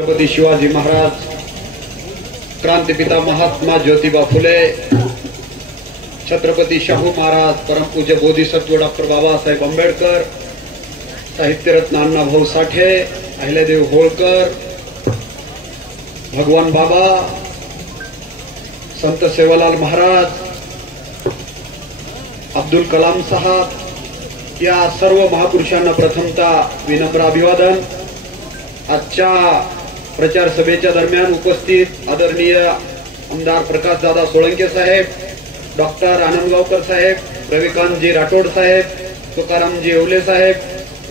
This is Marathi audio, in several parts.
छत्रपती शिवाजी महाराज, क्रांतिपिता महात्मा ज्योतिबा फुले, छत्रपती शाहू महाराज, परमपूज्य बोधिसत्व डॉक्टर बाबासाहेब आंबेडकर, साहित्यरत्न अण्णाभाऊ साठे, अहिल्यादेवी होळकर, भगवान बाबा, संत सेवालाल महाराज, अब्दुल कलाम साहब या सर्व महापुरुषांना प्रथमतः विनम्र अभिवादन। आजच्या प्रचार सभेच्या दरम्यान उपस्थित आदरणीय आमदार प्रकाशदादा सोळंके साहेब, डॉक्टर आनंदगावकर साहेब, रविकांतजी राठोड साहेब, तुकारामजी येवले साहेब,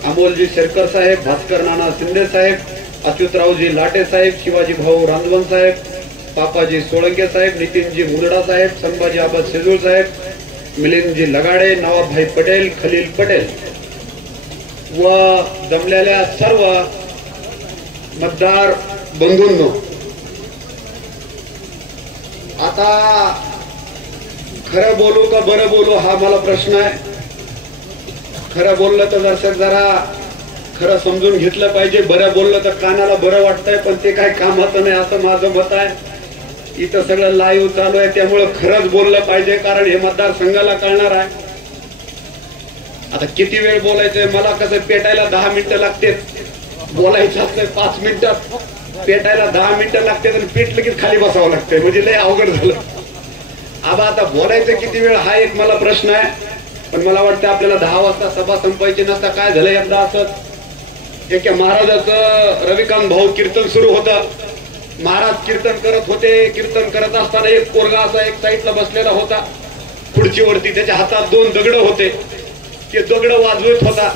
अमोलजी शेरकर साहेब, भास्कर नाना शिंदे साहेब, अच्युतरावजी लाटे साहेब, शिवाजी भाऊ रांजवन साहेब, पापाजी सोळंके साहेब, नितीनजी मुंदडा साहेब, संभाजी आबाद शेजूळ साहेब, मिलिंदजी लगाडे, नवाबभाई पटेल, खलील पटेल व जमलेल्या सर्व मतदार बंधूंनो, आता खरं बोलू का बरं बोलू हा मला प्रश्न आहे। खरं बोललं तर दर्शक जरा खरं समजून घेतलं पाहिजे, बरं बोललं तर कानाला बरं वाटतंय, पण ते काय कामाचं नाही असं माझं मत आहे। इथं सगळं लाईव्ह चालू आहे, त्यामुळे खरंच बोललं पाहिजे, कारण हे मतदारसंघाला कळणार आहे। आता किती वेळ बोलायचंय, मला कसं पेटायला 10 मिनिटं लागते, बोलायचं असतं 5 मिनिटात, पेटायला 10 मिनिटं लागते आणि पेटलं की खाली बसावं लागतंय, म्हणजे लय अवघड झालं। आता बोलायचं किती वेळ हा एक मला प्रश्न आहे, पण मला वाटतं आपल्याला 10 वाजता सभा संपायची नसता काय झालं एकदा असं एका महाराजाचं रविकांत भाऊ कीर्तन सुरू होतं, महाराज कीर्तन करत होते, कीर्तन करत असताना एक पोरगा असा एक साईडला बसलेला होता खुर्चीवरती, त्याच्या हातात 2 दगड होते, ते दगड वाजवत होता।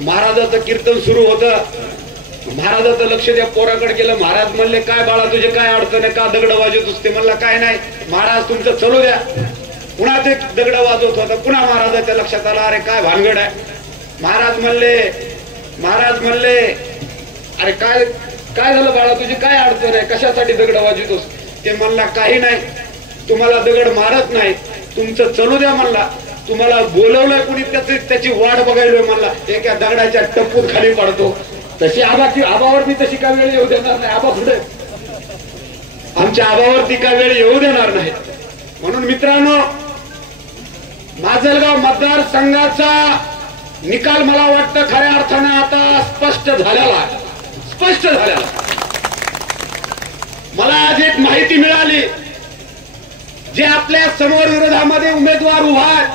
महाराजाचं कीर्तन सुरू होतं, महाराजाचं लक्ष त्या पोराकडे गेलं। महाराज म्हणले, काय बाळा तुझे काय अडचण आहे, का दगड वाजवतोस? ते म्हणला काय नाही महाराज तुमचं चालू द्या। पुन्हा ते दगड वाजवत होता, पुन्हा महाराजाच्या लक्षात आलं, अरे काय भानगड आहे। महाराज म्हणले अरे काय काय झालं बाळा, तुझी काय अडचण आहे, कशासाठी दगड वाजवतोस? ते म्हणला काही नाही, तुम्हाला दगड मारत नाही, तुमचं चालू द्या म्हणला, तुम्हाला बोलवलंय कुणी त्याची वाट बघायलोय म्हणला, एका दगडाच्या टप्पूत खाली पडतो। तशी आबावरती तशी काय वेळ येऊ देणार नाही, आबा पुढे आमच्या आबावरती काय वेळ येऊ देणार नाही। म्हणून मित्रांनो, माजलगाव मतदारसंघाचा निकाल मला वाटतं खऱ्या अर्थाने आता स्पष्ट झालेला मला आज एक माहिती मिळाली, जे आपल्या समोर विरोधामध्ये उमेदवार उभा आहे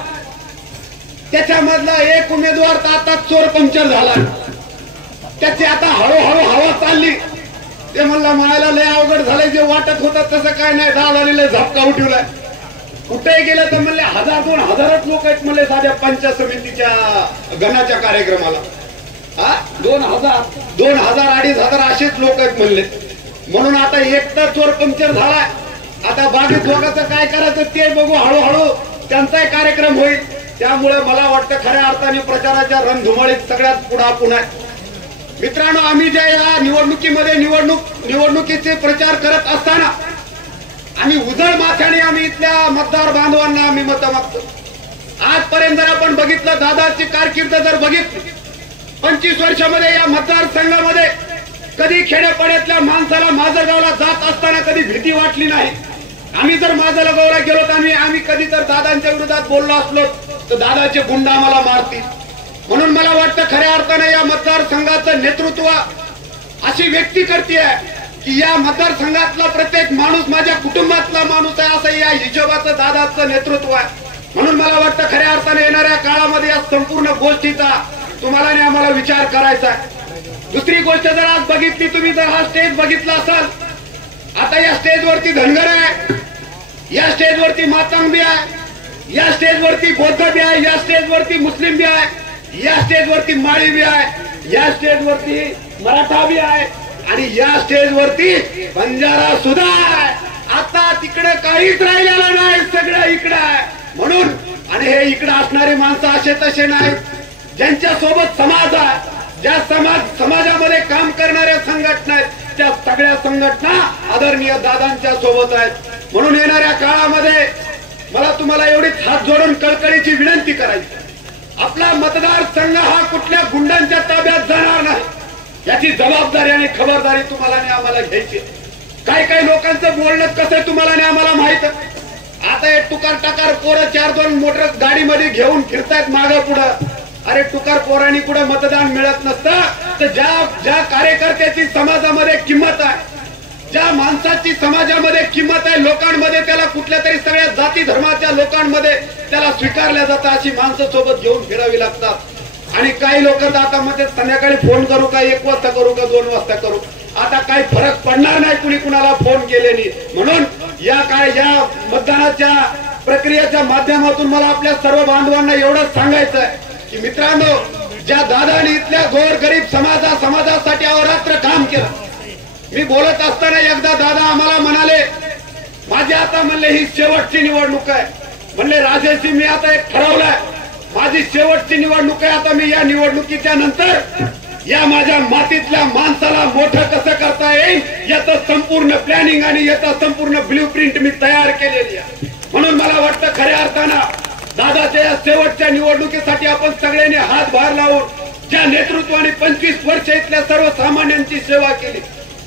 त्याच्यामधला एक उमेदवार तर आता चोर पंक्चर झाला, त्याची आता हळूहळू हवा चालली। ते म्हणला मायला लय अवघड झालंय, जे वाटत होतं तसं काय नाही, झालेलं झपका उठवलाय। कुठे गेलं तर म्हणले 1000-2000 लोक आहेत म्हणले साध्या पंचायत समितीच्या गणाच्या कार्यक्रमाला। 2000-2500 असेच लोक आहेत म्हणले। म्हणून आता एक तर चोर पंक्चर झालाय, आता बाकी लोकांचं काय करायचं ते बघू, हळूहळू त्यांचाही कार्यक्रम होईल। त्यामुळे मला वाटतं खऱ्या अर्थाने प्रचाराच्या रणधुमाळीत सगळ्यात पुढे आहे। मित्रांनो, आम्ही ज्या या निवडणुकीमध्ये निवडणुकीचे प्रचार करत असताना आम्ही उजळ माथ्याने आम्ही इथल्या मतदार बांधवांना आम्ही मतं मागतो। आजपर्यंत जर आपण बघितलं, दादाची कारकीर्द जर बघितली, 25 वर्षामध्ये या मतदारसंघामध्ये कधी खेड्यापाड्यातल्या माणसाला माजलगावला जात असताना कधी भीती वाटली नाही। आम्ही जर माजलगावला गेलो तर आम्ही कधी तर दादांच्या विरोधात बोललो असलो तर दादाचे गुंड आम्हाला मारतील। म्हणून मला वाटतं खऱ्या अर्थाने या मतदारसंघाचं नेतृत्व अशी व्यक्ती करते की या मतदारसंघातला प्रत्येक माणूस माझ्या कुटुंबातला माणूस आहे, असं या हिशोबाचं दादाचं नेतृत्व आहे। म्हणून मला वाटतं खऱ्या अर्थाने येणाऱ्या काळामध्ये या संपूर्ण गोष्टीचा तुम्हाला आणि आम्हाला विचार करायचा आहे। दुसरी गोष्ट जर आज बघितली, तुम्ही जर हा स्टेज बघितला असाल, आता या स्टेजवरती धनगर आहे, या स्टेजवरती मातंग बी आहे, या स्टेजवरती बौद्ध बी आहे, या स्टेजवरती मुस्लिम बी आहे, या स्टेजवरती माळी बी आहे, या स्टेजवरती मराठा बी आहे आणि या स्टेजवरती बंजारा सुद्धा आहे। आता तिकडे काहीच राहिलेलं नाही, सगळं इकडे आहे। म्हणून आणि हे इकडे असणारे माणसं असे तसे नाहीत, ज्यांच्या सोबत समाज आहे, ज्या समाजामध्ये काम करणाऱ्या संघटना आहेत, त्या सगळ्या संघटना आदरणीय दादांच्या सोबत आहेत। म्हणून येणाऱ्या काळामध्ये मला तुम्हाला एवढीच हात जोडून कळकळीची विनंती करायची, आपला मतदारसंघ हा कुठल्या गुंडांच्या ताब्यात जाणार नाही, याची जबाबदारी आणि खबरदारी तुम्हाला आणि आम्हाला घ्यायची. काही काही लोकांचं बोलणं कसं आहे तुम्हाला आणि आम्हाला माहित. आता हे टुकार टाकार पोरं 4-2 मोटर गाडीमध्ये घेऊन फिरतायत मागं पुढं. अरे टुकार पोरांनी कुठं मतदान मिळत नसतं तर ज्या कार्यकर्त्याची समाजामध्ये किंमत आहे, ज्या माणसाची समाजामध्ये किंमत आहे, लोकांमध्ये त्याला कुठल्या तरी सगळ्या जाती धर्माच्या लोकांमध्ये त्याला स्वीकारल्या जातं, अशी माणसं सोबत घेऊन फिरावी लागतात. आणि काही लोक आता मध्ये संध्याकाळी फोन करू का, 1 वाजता करू का, 2 वाजता करू, आता काही फरक पडणार नाही कुणी कुणाला फोन केल्याने. म्हणून या मतदानाच्या प्रक्रियेच्या माध्यमातून मला आपल्या सर्व बांधवांना एवढंच सांगायचं आहे की मित्रांनो, ज्या दादांनी इथल्या गोरगरीब समाजासाठी अहोरात्र काम केलं. मी बोलत असताना एकदा दादा आम्हाला म्हणाले, माझी आता म्हणले ही शेवटची निवडणूक आहे. म्हणले राजेशजी मी आता एक ठरवलंय, माझी शेवटची निवडणूक आहे. आता मी या निवडणुकीच्या नंतर या माझ्या मातीतल्या माणसाला मोठं कसं करता येईल याचं संपूर्ण प्लॅनिंग आणि याचा संपूर्ण ब्ल्यूप्रिंट मी तयार केलेली आहे. म्हणून मला वाटतं खऱ्या अर्थानं दादाच्या या शेवटच्या निवडणुकीसाठी आपण सगळ्यांनी हात बाहेर लावून ज्या नेतृत्वाने 25 वर्ष इथल्या सर्वसामान्यांची सेवा केली,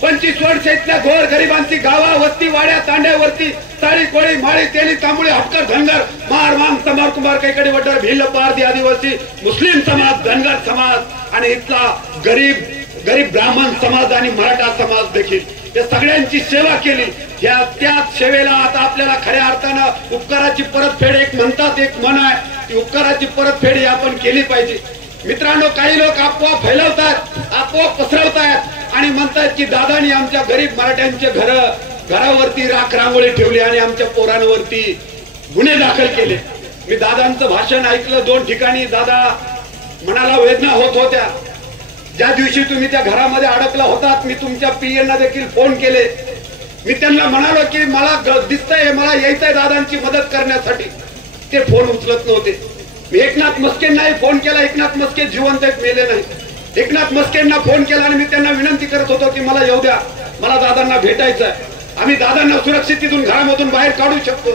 25 वर्ष इथल्या गोरगरिबांची गावा वस्ती वाड्या तांड्यावरती साळी कोळी माळी तेली तांबुळी हटकर धनगर मार मांग समार कुमार कैकडे वडर भिल्ल पारधी आदिवासी मुस्लिम समाज धनगर समाज आणि इथला गरीब ब्राह्मण समाज आणि मराठा समाज देखील या सगळ्यांची सेवा केली. त्याच सेवेला आता आपल्याला खऱ्या अर्थानं उपकाराची परतफेड एक म्हणतात, एक म्हण आहे, ती उपकाराची परतफेड आपण केली पाहिजे. मित्रांनो, काही लोक अफवा फैलवतात, अफवा पसरवतात आणि म्हणतात की दादानी आमच्या गरीब मराठ्यांचे घरावरती राख रांगोळी ठेवली आणि आमच्या पोरांवरती गुन्हे दाखल केले. मी दादांचं भाषण ऐकलं 2 ठिकाणी. दादा मनाला वेदना होत होत्या. ज्या दिवशी तुम्ही त्या घरामध्ये अडकला होतात, मी तुमच्या पीएना देखील फोन केले. मी त्यांना म्हणालो की मला दिसतंय, मला यायचंय दादांची मदत करण्यासाठी. ते फोन उचलत नव्हते. मी एकनाथ मस्केंनाही फोन केला. एकनाथ मस्के जिवंत आहेत, मेले नाही. एकनाथ मस्केंना फोन केला आणि मी त्यांना विनंती करत होतो की मला येऊ द्या, मला दादांना भेटायचं आहे, आम्ही दादांना सुरक्षित तिथून घरामधून बाहेर काढू शकतो.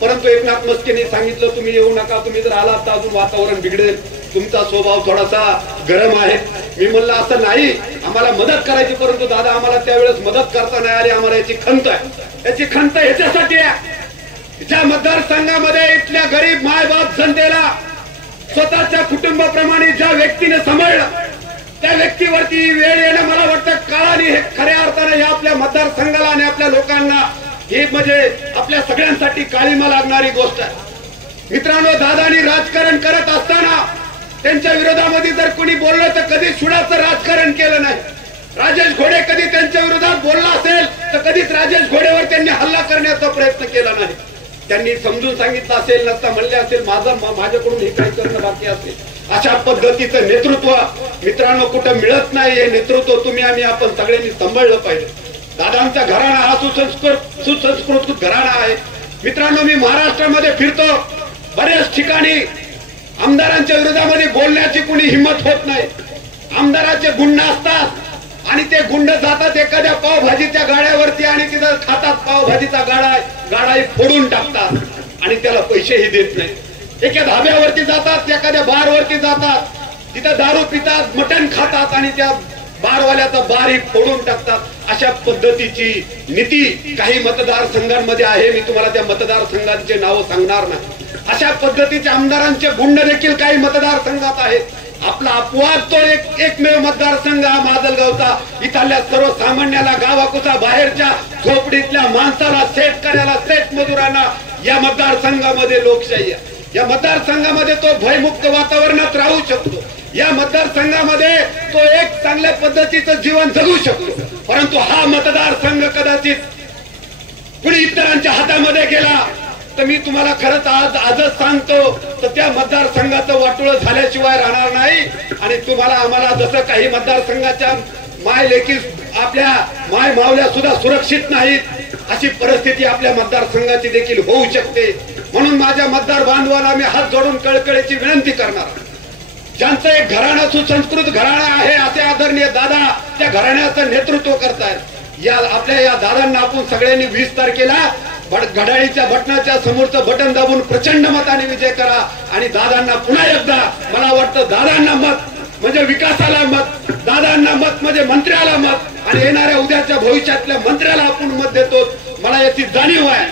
परंतु एकनाथ मस्केंनी सांगितलं तुम्ही येऊ नका, तुम्ही जर आलात तर अजून वातावरण बिघडेल, तुमचा स्वभाव थोडासा गरम आहे. मी म्हणलं असं नाही, आम्हाला मदत करायची, परंतु दादा आम्हाला त्यावेळेस मदत करता नाही आली, आम्हाला याची खंत आहे. याची खंत ह्याच्यासाठी आहे, ज्या मतदारसंघामध्ये इथल्या गरीब मायबाप जनतेला स्वतःच्या कुटुंबाप्रमाणे ज्या व्यक्तीने सांभाळलं, त्या व्यक्तीवरती वेळ येणं मला वाटतं काळाने हे खऱ्या अर्थाने या आपल्या मतदारसंघाला आणि आपल्या लोकांना हे म्हणजे आपल्या सगळ्यांसाठी काळीमा लागणारी गोष्ट आहे. मित्रांनो, दादानी राजकारण करत असताना त्यांच्या विरोधामध्ये जर कोणी बोललं तर कधी सुडाचं राजकारण केलं नाही. राजेश घोडे कधी त्यांच्या विरोधात बोलला असेल तर कधीच राजेश घोडेवर त्यांनी हल्ला करण्याचा प्रयत्न केला नाही. त्यांनी समजून सांगितलं असेल, नसता म्हणले असेल माझ्याकडून हे काही करणं बाकी असेल. अशा पद्धतीचं नेतृत्व मित्रांनो कुठं मिळत नाही. हे नेतृत्व तुम्ही आणि आपण सगळ्यांनी सांभाळलं पाहिजे. दादांचा घराणा हा सुसंस्कृत घराणा आहे. मित्रांनो, मी महाराष्ट्रामध्ये फिरतो, बऱ्याच ठिकाणी आमदारांच्या विरोधामध्ये बोलण्याची कुणी हिंमत होत नाही. आमदाराचे गुंड असतात आणि ते गुंड जातात एखाद्या पावभाजीच्या गाड्यावरती आणि तिथं खातात पावभाजीचा गाडा फोडून टाकतात आणि त्याला पैसेही देत नाही. एका धाब्यावरती जातात, एखाद्या बारवरती जातात, तिथं दारू पितात, मटण खातात आणि त्या बारवाल्याचा बारही फोडून टाकतात. अशा पद्धतीची नीती काही मतदारसंघांमध्ये आहे. मी तुम्हाला त्या मतदारसंघांचे नाव सांगणार नाही. अशा पद्धतीचे आमदारांचे गुंड देखील काही मतदारसंघात आहेत. आपला अपवाद तो एकमेव मतदारसंघ हा माजलगावचा. इथल्या सर्वसामान्याला, गावाकुसा बाहेरच्या झोपडीतल्या माणसाला, शेतकऱ्याला, शेतमजुरांना या मतदारसंघामध्ये लोकशाही आहे. या मतदारसंघामध्ये तो भयमुक्त वातावरणात राहू शकतो. या मतदारसंघामध्ये तो एक चांगल्या पद्धतीचं जीवन जगू शकतो. परंतु हा मतदारसंघ कदाचित कुणी इतरांच्या हातामध्ये गेला तर मी तुम्हाला खरंच आजच सांगतो तर त्या मतदारसंघाचं वाटोळं झाल्याशिवाय राहणार नाही. आणि तुम्हाला आम्हाला जसं काही मतदारसंघाच्या माय लेकी आपल्या माय मावल्या सुद्धा सुरक्षित नाहीत, अशी परिस्थिती आपल्या मतदारसंघाची देखील होऊ शकते. म्हणून माझ्या मतदार बांधवांना मी हात जोडून कळकळीची विनंती करणार, ज्यांचं एक घराणं सुसंस्कृत घराणं आहे, असे आदरणीय दादा त्या घराण्याचं नेतृत्व करतायत. या आपल्या या दादांना आपण सगळ्यांनी 20 तारखेला घड्याळीच्या बटनाच्या समोरचं बटन दाबून प्रचंड मताने विजय करा आणि दादांना पुन्हा एकदा मला वाटतं दादांना मत म्हणजे विकासाला मत, दादांना मत म्हणजे मंत्र्याला मत आणि येणाऱ्या उद्याच्या भविष्यातल्या मंत्र्याला आपण मत देतो. मला याची जाणीव आहे.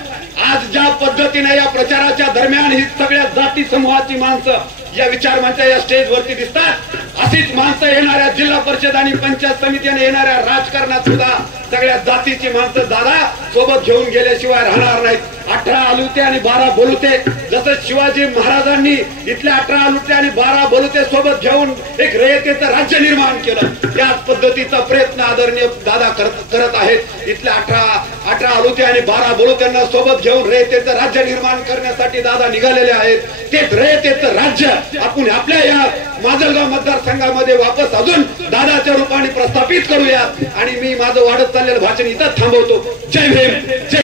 आज ज्या पद्धतीने या प्रचाराच्या दरम्यान ही सगळ्या जाती समूहाची माणसं या विचार मंचाच्या या स्टेजवरती दिसतात, अशीच माणसं येणाऱ्या जिल्हा परिषद आणि पंचायत समितीने येणाऱ्या राजकारणात सुद्धा सगळ्या जातीची माणसं दादा सोबत घेऊन गेल्याशिवाय राहणार नाहीत. 18 आलुते आणि 12 बोलुते, जसं शिवाजी महाराजांनी इथल्या 18 आलुते आणि 12 बोलुते सोबत घेऊन एक रयतेचं राज्य निर्माण केलं, त्याच पद्धतीचा प्रयत्न आदरणीय दादा करत आहेत. इथल्या 18 आलुते आणि 12 बोलुत्यांना सोबत घेऊन रयतेचं राज्य निर्माण करण्यासाठी दादा निघालेले आहेत. तेच रयतेचं राज्य आपण आपल्या या माजलगाव मतदारसंघामध्ये वापस अजून दादाच्या रूपाने प्रस्थापित करूया. आणि मी माझं वाढत चाललेलं भाषण इथं थांबवतो. जय भीम.